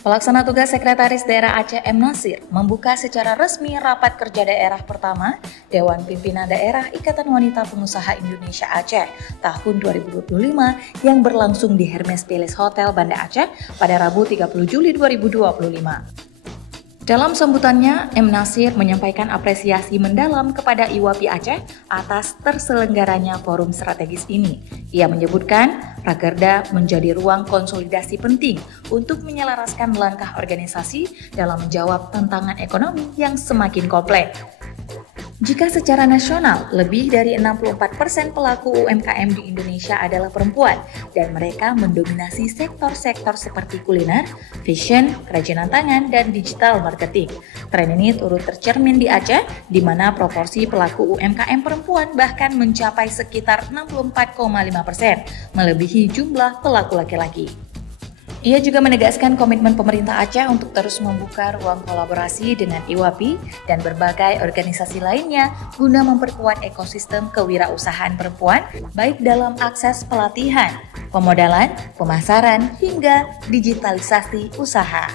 Pelaksana tugas Sekretaris Daerah Aceh M. Nasir membuka secara resmi rapat kerja daerah pertama Dewan Pimpinan Daerah Ikatan Wanita Pengusaha Indonesia Aceh tahun 2025 yang berlangsung di Hermes Palace Hotel Banda Aceh pada Rabu 30 Juli 2025. Dalam sambutannya, M. Nasir menyampaikan apresiasi mendalam kepada IWAPI Aceh atas terselenggaranya forum strategis ini. Ia menyebutkan, Rakerda menjadi ruang konsolidasi penting untuk menyelaraskan langkah organisasi dalam menjawab tantangan ekonomi yang semakin kompleks. Jika secara nasional, lebih dari 64% pelaku UMKM di Indonesia adalah perempuan dan mereka mendominasi sektor-sektor seperti kuliner, fashion, kerajinan tangan, dan digital marketing. Tren ini turut tercermin di Aceh, di mana proporsi pelaku UMKM perempuan bahkan mencapai sekitar 64,5%, melebihi jumlah pelaku laki-laki. Ia juga menegaskan komitmen pemerintah Aceh untuk terus membuka ruang kolaborasi dengan IWAPI dan berbagai organisasi lainnya guna memperkuat ekosistem kewirausahaan perempuan baik dalam akses pelatihan, pemodalan, pemasaran, hingga digitalisasi usaha.